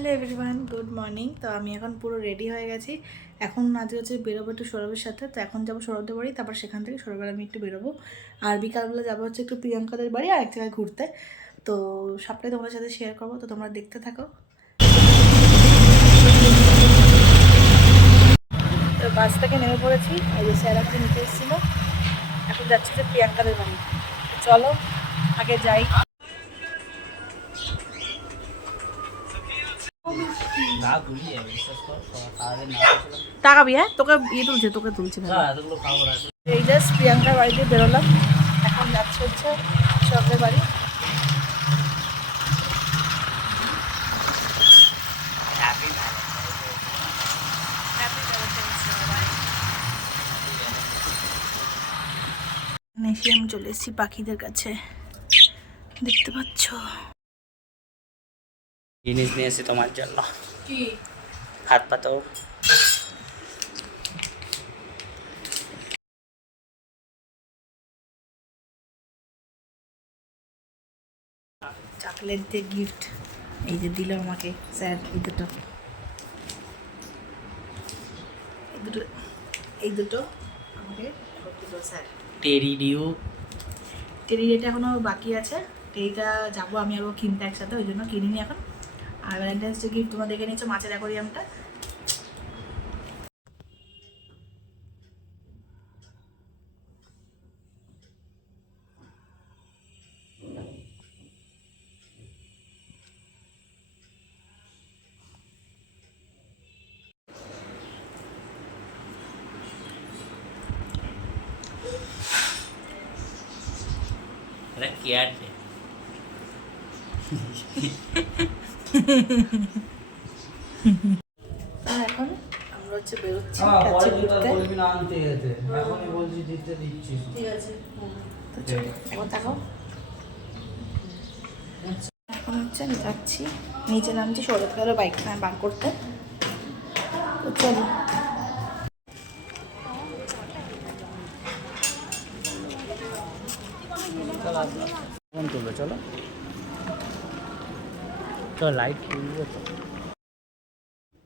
Hello everyone good morning তো আমি এখন পুরো রেডি হয়ে গেছি। এখন আজকে হচ্ছে বেরোবো একটু সৌরভের সাথে। তো এখন যাব সৌরভদের বাড়ি, তারপর সেখান থেকে সৌরভের আমি একটু বেরোবো। আর বিকালবেলা যাব হচ্ছে একটু প্রিয়াঙ্কাদের বাড়ি আর এক জায়গায় ঘুরতে। তো সবটাই তোমাদের সাথে শেয়ার করব, তো তোমরা দেখতে থাকো। তো বাস থেকে নেমে পড়েছি, এই যে স্যার আমাকে নিতে এসেছিল। এখন যাচ্ছি যে প্রিয়াঙ্কাদের বাড়ি। চলো, আগে যাই। টাকাবি হ্যাঁ? তোকে ইয়ে তুলছে তোকে তুলছে এই জাস্ট প্রিয়াঙ্কার বাড়িতে বেরোলাম। এখন যাচ্ছে হচ্ছে সবের বাড়ি। এসে আমি চলে এসেছি পাখিদের কাছে। দেখতে পাচ্ছ? জিনিস নিয়ে এসে তোমার জন্য। কি? হাত পাতো চকলেট দিয়ে গিফট এই যে দিল আমাকে স্যার এই দুটো। এই দুটো এই দুটো আমাকে স্যার। টেরি ডিউ টেরি এটা এখনও বাকি আছে। টেরিটা যাব আমি আরও কিনতে একসাথে ওই জন্য কিনিনি এখন। আর ভ্যালেন্টাইন্স ডে গিফট তোমরা দেখে নিচ্ছ মাছের অ্যাকোরিয়ামটা এটা কেয়ার ডে আর এখন আমরা হচ্ছে বেরোচ্ছি হ্যাঁ, যাচ্ছি ঘুরতে। না আনতে যেতে। এখনই বলছি দিতে দিচ্ছিস ঠিক আছে তো চলো দেখো এখন হচ্ছে আমি যাচ্ছি নিচে নামছি সৌরভ গেল বাইকটা বার করতে। তো চলো।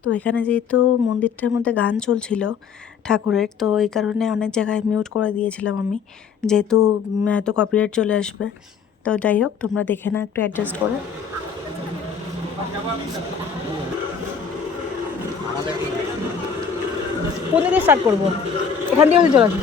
তো এখানে যেহেতু মন্দিরটার মধ্যে গান চলছিল ঠাকুরের, তো এই কারণে অনেক জায়গায় মিউট করে দিয়েছিলাম আমি, যেহেতু হয়তো কপিরাইট চলে আসবে। তো যাই হোক, তোমরা দেখে না একটু অ্যাডজাস্ট করে। কোন দিকে স্টার্ট করব? এখান থেকে চলে আসি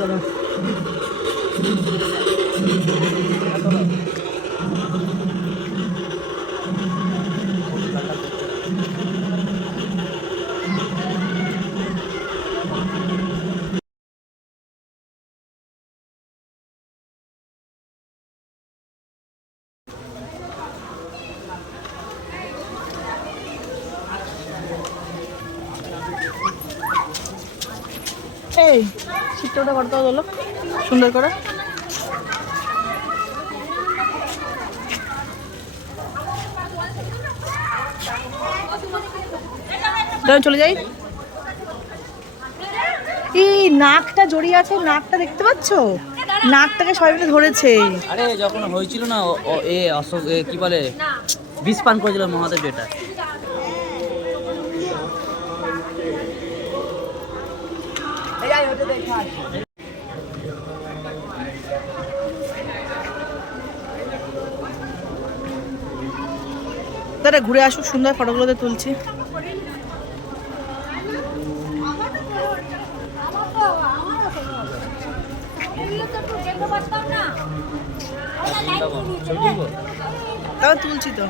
এই চিত্রটা করতে হলো সুন্দর করে। চলে যাই। এই নাকটা জড়িয়ে আছে নাকটা দেখতে পাচ্ছো? নাকটাকে সবাই মিলে ধরেছে। আরে যখন হয়েছিল না এ অশোক এ কি বলে? বিষ পান করেছিল মহাদেব যেটা। দাদা ঘুরে আসুক সুন্দর ফটোগুলোতে তুলছি। তাও তুলছি তো।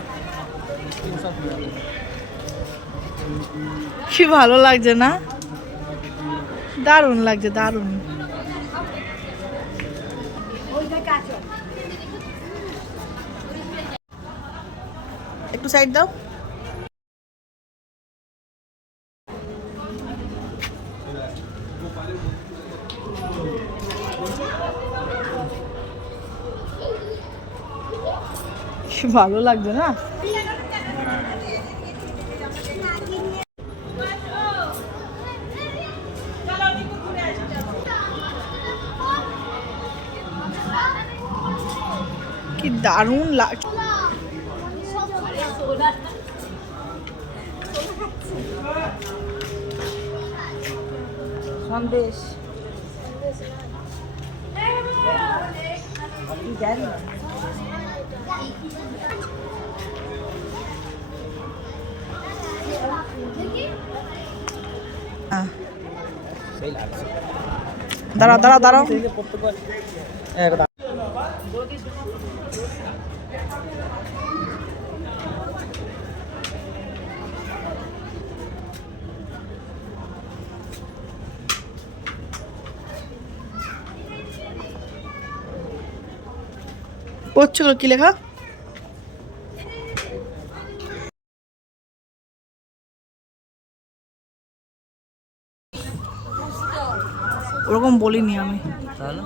কি ভালো লাগছে না? দারুণ লাগছে দারুণ। একটু সাইড দাও। ভালো লাগছে না? কি দারুণ লাগছে সন্দেশ। জানি দাঁড়া দাঁড়া দাঁড়াও। পড়ছো কি লেখা? ওরকম বলিনি আমি। তাহলে?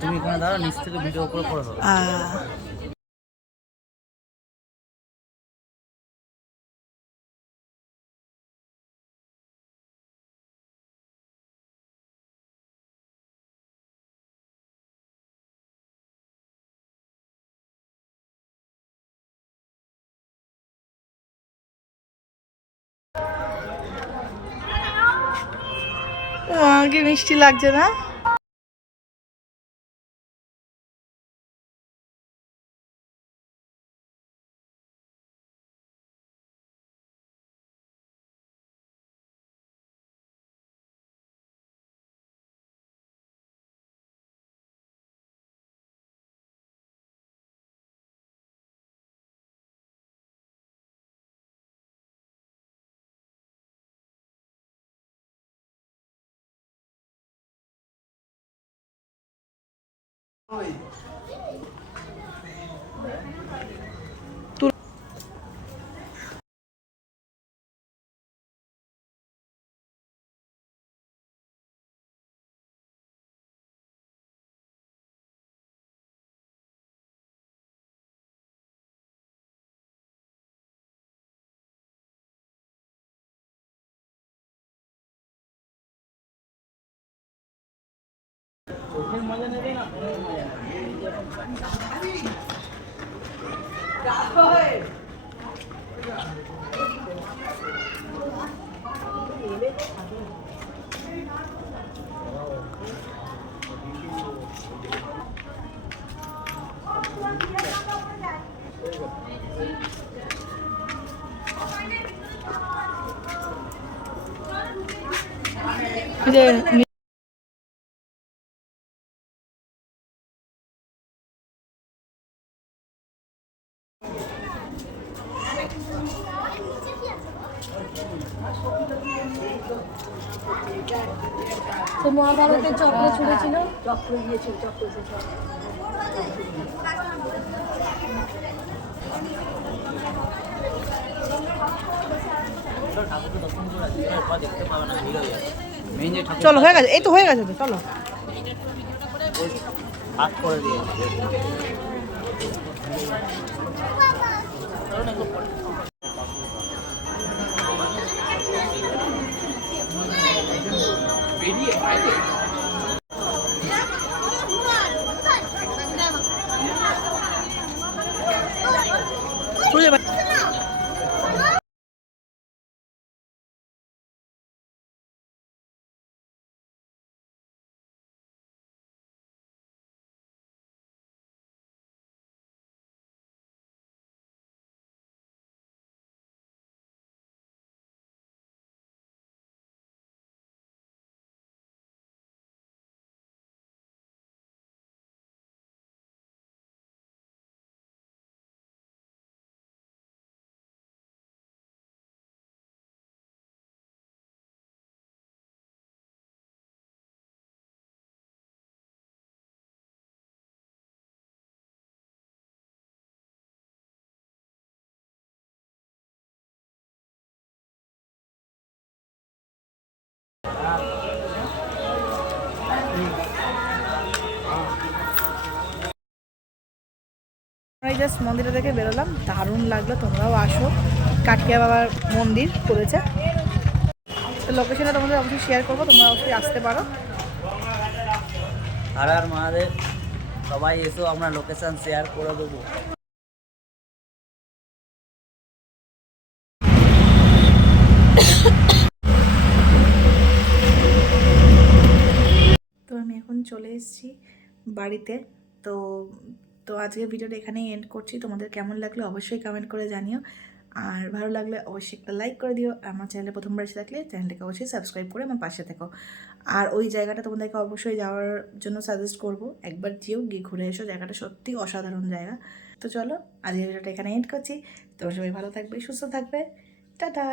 তুমি এখানে দাঁড়াও নিচ থেকে ভিডিও করে করে কি মিষ্টি লাগছে না? এই যে তো মহাভারতের চক্র ছুটেছিল চক্র গিয়েছিল চক্র করে না ভিড় হয়ে যাবে মেইন যে ঠাকুর চলো, হয়ে গেছে। এই তো হয়ে গেছে তো, চলো। হাত করে দিয়েছে খুঁজে আমরা জাস্ট মন্দিরটা দেখে বেরোলাম। দারুণ লাগল তোমরাও আসো। কাটকিয়া বাবার মন্দির করেছে তো লোকেশনটা তোমাদের অবশ্যই শেয়ার করব তোমরা অবশ্যই আসতে পারো। আর আর মহাদেব সবাই এসো আমরা লোকেশন শেয়ার করে দেবো। তো আমি এখন চলে এসেছি বাড়িতে। তো তো আজকের ভিডিওটা এখানেই এন্ড করছি। তোমাদের কেমন লাগল অবশ্যই কমেন্ট করে জানিও। আর ভালো লাগলে অবশ্যই একটা লাইক করে দিও। আমার চ্যানেলে প্রথমবার এসে থাকলে চ্যানেলটাকে অবশ্যই সাবস্ক্রাইব করে আমার পাশে থেকো। আর ওই জায়গাটা তোমাদেরকে অবশ্যই যাওয়ার জন্য সাজেস্ট করব। একবার যেও, গিয়ে ঘুরে এসো। জায়গাটা সত্যি অসাধারণ জায়গা। তো চলো, আজকের ভিডিওটা এখানে এন্ড করছি। তোমরা সবাই ভালো থাকবে, সুস্থ থাকবে। টাটা!